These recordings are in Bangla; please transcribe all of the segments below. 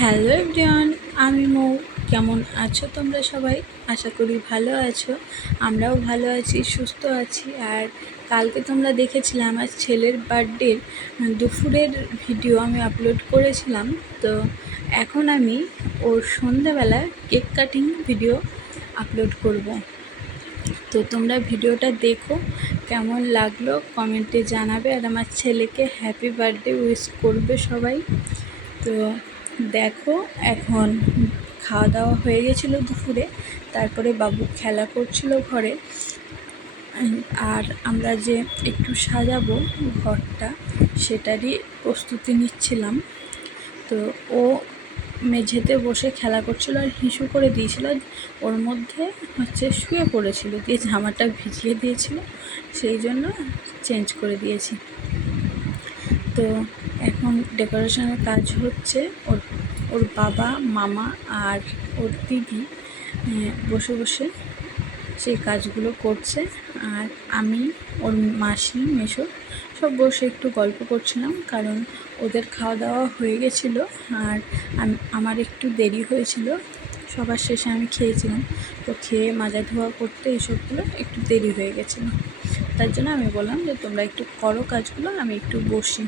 হ্যালো এভরিওয়ান, আমি মৌ। কেমন আছো তোমরা সবাই? আশা করি ভালো আছো। আমরাও ভালো আছি, সুস্থ আছি। আর কালকে তোমরা দেখেছিলে আমার ছেলের বার্থডের দুপুরের ভিডিও আমি আপলোড করেছিলাম। তো এখন আমি ওর সন্ধ্যাবেলা কেক কাটিং ভিডিও আপলোড করব। তো তোমরা ভিডিওটা দেখো, কেমন লাগল কমেন্টে জানাবে। আর আমার ছেলেকে হ্যাপি বার্থডে উইশ করবে সবাই। তো দেখো, এখন খাওয়া দাওয়া হয়ে গেছিল দুপুরে, তারপরে বাবু খেলা করছিল ঘরে। আর আমরা যে একটু সাজাবো ঘরটা, সেটারই প্রস্তুতি নিচ্ছিলাম। তো ও মেঝেতে বসে খেলা করছিল আর হিসু করে দিয়েছিল। ওর মধ্যে হচ্ছে শুয়ে পড়েছিল, দিয়ে জামাটা ভিজিয়ে দিয়েছিল, সেই জন্য চেঞ্জ করে দিয়েছি। তো এখন ডেকোরেশনের কাজ হচ্ছে ওর ওর বাবা, মামা আর ওর দিদি বসে বসে সেই কাজগুলো করছে। আর আমি, ওর মাসি, মেশো সব বসে একটু গল্প করছিলাম কারণ ওদের খাওয়া দাওয়া হয়ে গেছিল আর আমার একটু দেরি হয়েছিল। সবার শেষে আমি খেয়েছিলাম। তো খেয়ে মাজা ধোয়া করতে এইসবগুলো একটু দেরি হয়ে গেছিল। তার জন্য আমি বললাম যে তোমরা একটু করো কাজগুলো, আমি একটু বসি।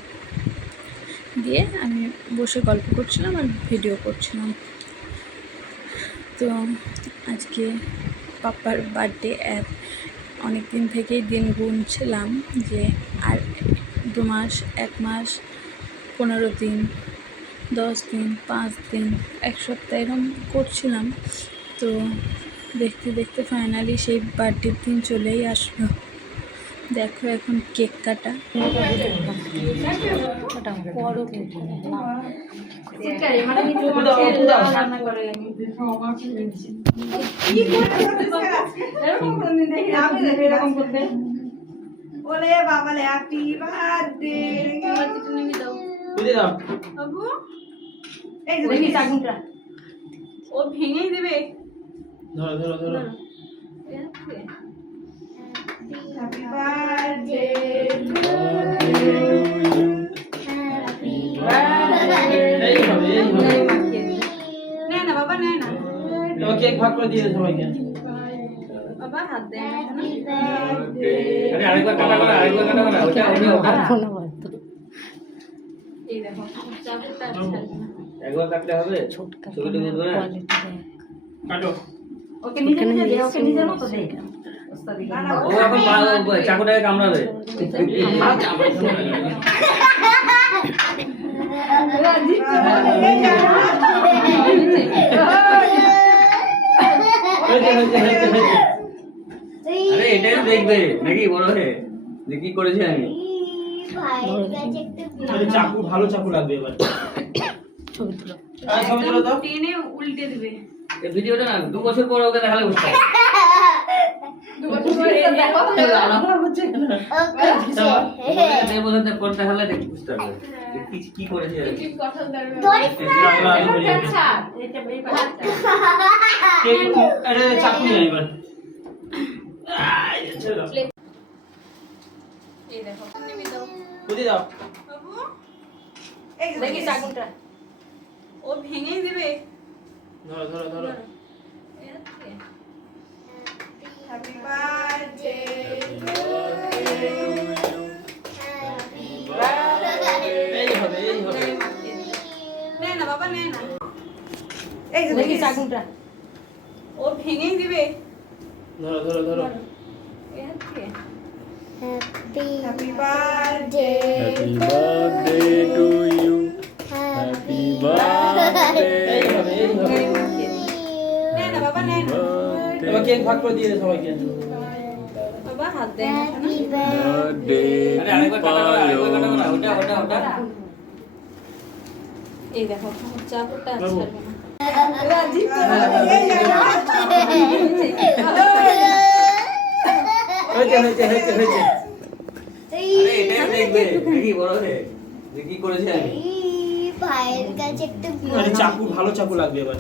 দিয়ে আমি বসে গল্প করছিলাম আর ভিডিও করছিলাম। তো আজকে পাপার বার্থডে অ্যাপ অনেক দিন থেকেই দিন গুনছিলাম যে আর দু মাস, এক মাস, পনেরো দিন, দশ দিন, পাঁচ দিন, এক সপ্তাহ এরকম করছিলাম। তো দেখতে দেখতে ফাইনালি সেই বার্থডের দিন চলেই আসলো। দেখো এখন কেক কাটা। ওলে বাবালে হ্যাপি বার্থডে বুঝে দাও বাবু এই দেখি ও ভেঙেই দেবে ধরো ধরো ধরো হ্যাপি বার্থডে করে দিয়ে সবাইকে। বাবা হাত দেয় আরে আরেকবার কাটা করে আরেকবার কাটা করে ওটা ওটা এই দেখো চাকুটা ছাড়বে একবার কাটলে হবে ছবিটা বুঝবে না কাটো। ওকে নিজে নিজে দে ওকে নিজের মতো দে। ও এখন চাকুটাকে কামড়াবে। আরে এটাই দেখবে। নাকি বড় হয়ে। যে কি করেছি আমি। চাকু ভালো চাকু লাগবে এবার। আর ছবি তুলো তো। টেনে উল্টে দিবে। এই ভিডিওটা না দু বছর পর ওকে দেখালে বুঝতে দু বছর পরে পর দেখালে দেখি বুঝতে পারবে কি কি করেছি আমি। কেক আরে চাকু নিয়ে এবার। আই, ছেড়ে দাও। এই দেখো। বুঝে দাও। বাবু। এই ও ভেঙেই দেবে। ধরো ধরো। ধরো। এই যে দেখি। ও ভেঙেই দিবে। ধরো ধরো ধরো। Happy birthday Happy birthday to you. Happy birthday. এই হবে এই হবে নে না বাবা নে না এবার কেক ভাগ করে দিয়ে সবাইকে। বাবা হাত দেয় না Birthday আরে আরেকবার কাটা আরেকবার কাটা ওটা ওটা ওটা। এই দেখো চাকুটা আর কি করেছি আমি ভাইয়ের কাছে একটা চাকু ভালো চাকু লাগবে এবার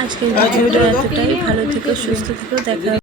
আজকের ভিডিওটা এতটাই। ভালো থেকো সুস্থ থেকো দেখা